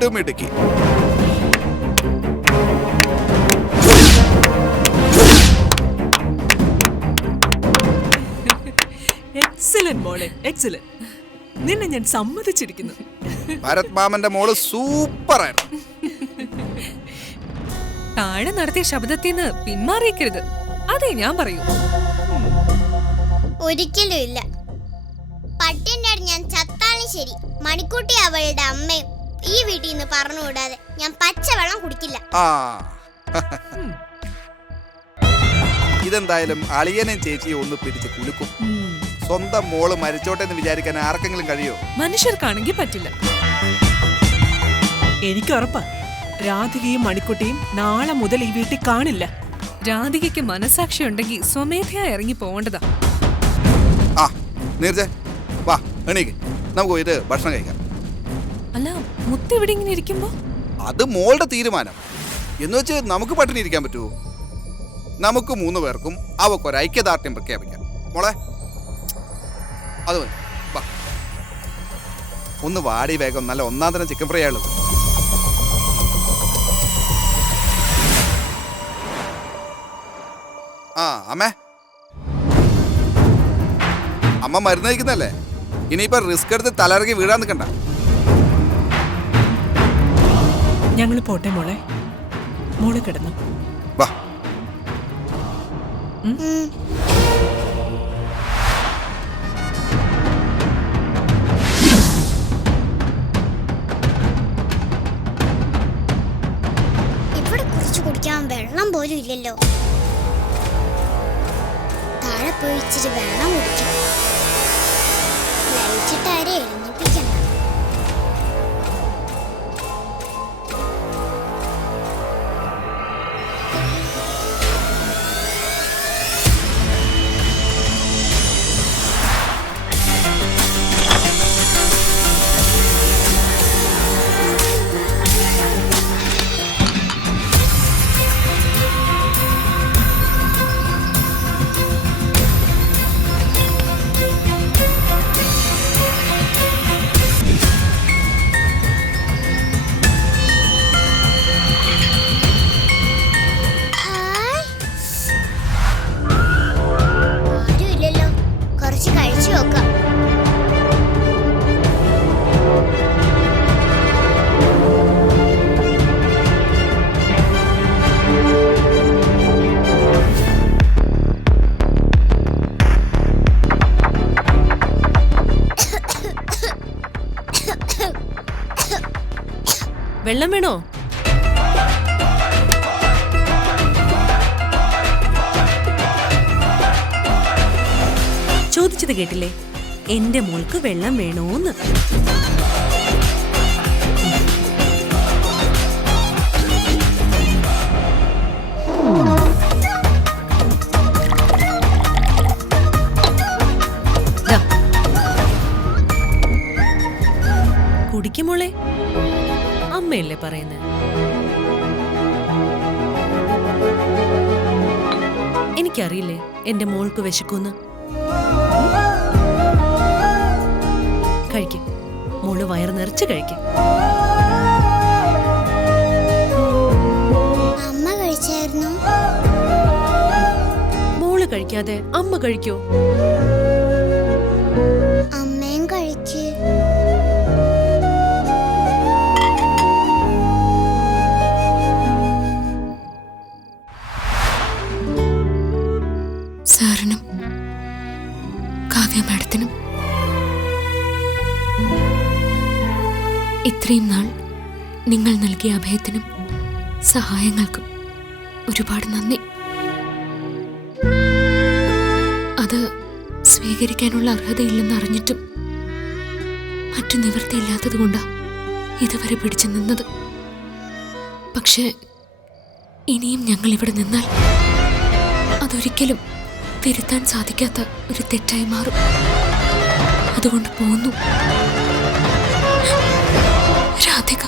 മിടുമിടുക്കി. Excellent മോളെ, excellent. നിന്നെ ഞാൻ സമ്മതിച്ചിരിക്കുന്നു. ഭരത് മാമന്റെ മോള് സൂപ്പർ ആയിരുന്നു. താഴെ നടത്തിയ ശബ്ദത്തിന്ന് പിന്മാറിയേക്കരുത്, അതേ ഞാൻ പറയൂ. ഒരിക്കലും ഇല്ല. പട്ടിന്റെ ഞാൻ ചത്താലും ശരി, മണിക്കുട്ടി അവളുടെ അമ്മയും ഈ വീട്ടിൽ നിന്ന് പറഞ്ഞുകൂടാതെ ഞാൻ പച്ചവെള്ളം കുടിക്കില്ല. ഇതെന്തായാലും അളിയനെയും ചേച്ചിയും ഒന്ന് പിടിച്ച് കുലുക്കും. സ്വന്തം മോള് മരിച്ചോട്ടെ എന്ന് വിചാരിക്കാൻ ആർക്കെങ്കിലും കഴിയോ? മനുഷ്യർക്കാണെങ്കിൽ പറ്റില്ല. എനിക്ക് ഉറപ്പാ, രാധികയും മണിക്കുട്ടിയും നാളെ മുതൽ ഈ വീട്ടിൽ കാണില്ല. രാധികയ്ക്ക് മനസാക്ഷി ഉണ്ടെങ്കിൽ സ്വമേധയാ ഇറങ്ങി പോവേണ്ടതാ. ആ നീർജ, വാ എണീക്ക്, നമുക്ക് പോയിട്ട് ഭക്ഷണം കഴിക്കാം. അല്ല, മുത്ത് ഇവിടെ ഇങ്ങനെ ഇരിക്കുമ്പോ? അത് മോളുടെ തീരുമാനം. എന്ന് വെച്ച് നമുക്ക് പട്ടിണി ഇരിക്കാൻ പറ്റുമോ? നമുക്ക് 3 പേർക്കും അവക്കൊരു ഐക്യദാർഢ്യം പ്രഖ്യാപിക്കാം. മോളെ അത് മതി, വാ. ഒന്ന് വാടി വേഗം, നല്ല ഒന്നാം തരം ചിക്കൻ ഫ്രൈ ആയുള്ളത്. ആ അമ്മേ, അമ്മ മരുന്ന് കഴിക്കുന്നല്ലേ, ഇനിയിപ്പോ റിസ്ക് എടുത്ത് തലയിറങ്ങി വീഴാൻ നിൽക്കണ്ട. ഞങ്ങൾ പോട്ടെ മോളെ, മോള് കിടന്നു. വാ. ഇവിടെ കുറച്ച് കുടിക്കാൻ വെള്ളം പോലും ഇല്ലല്ലോ. താഴെ പോയി ഇച്ചിരി വെള്ളം കുടിക്കാം. ലയിച്ചിട്ടാരെ എഴുന്നേപ്പിക്കണ്ട. വെള്ളം വേണോ? ചോദിച്ചത് കേട്ടില്ലേ, എന്റെ മോൾക്ക് വെള്ളം വേണോന്ന്. കുടിക്കുമോളെ, അമ്മയല്ലേ പറയുന്നത്. എനിക്കറിയില്ലേ എന്റെ മോൾക്ക് വിശക്കൂന്ന്. കഴിക്കും മോള്, വയറ് നിറച്ച് കഴിക്കും. അമ്മ കഴിച്ചായിരുന്നു. മോള് കഴിക്കാതെ അമ്മ കഴിക്കോ? അമ്മയും കഴിക്ക്. സാറിനും കാവ്യ മാഡത്തിനും ഇത്രയും നാൾ നിങ്ങൾ നൽകിയ അഭയത്തിനും സഹായങ്ങൾക്കും ഒരുപാട് നന്ദി. അത് സ്വീകരിക്കാനുള്ള അർഹതയില്ലെന്ന് അറിഞ്ഞിട്ടും മറ്റു നിവൃത്തിയില്ലാത്തതുകൊണ്ടാ ഇതുവരെ പിടിച്ചു നിന്നത്. പക്ഷേ ഇനിയും ഞങ്ങൾ ഇവിടെ നിന്നാൽ അതൊരിക്കലും തിരുത്താൻ സാധിക്കാത്ത ഒരു തെറ്റായി മാറും. അതുകൊണ്ട് പോന്നു. രാധിക.